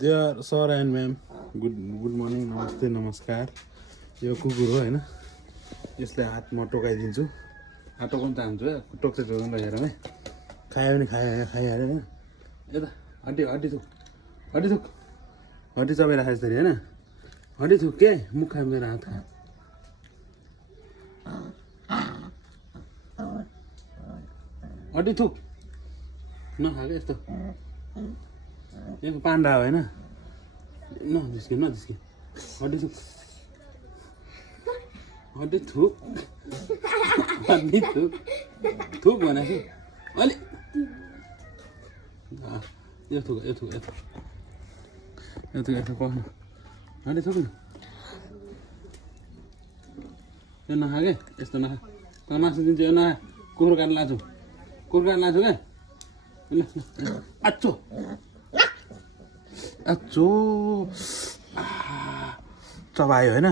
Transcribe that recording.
Dear sir and ma'am, good morning, नमस्ते नमस्कार। यो कुकुर हो हैन, यसलाई हात म टोकाइदिन्छु। हात टोकाउन चाहन्छु टोक्छ टोक्न हेर है। खायो भने खाइहाल्यो हैन। यता हड्डी हड्डी थुक हड्डी थुक हड्डी चबाइराख यसरी हैन। हड्डी थुक के मुख खा मेरो हात खा। हड्डी थुक नखा के यस्तो। यो पान्डा हो हैन। नजिस्के नजिस्के हड्डी थुक हड्डी थुक हड्डी थुक थुक भनेको अलि यो थुक यो थुक यो थुक यो थुक यस्तो पख्नु हड्डी थुक न। यो नखा के यस्तो नखा। त मासु दिन्छु यो नखा। कुकुर काट्न लान्छु क्या। आचो आचो चबायो हैन।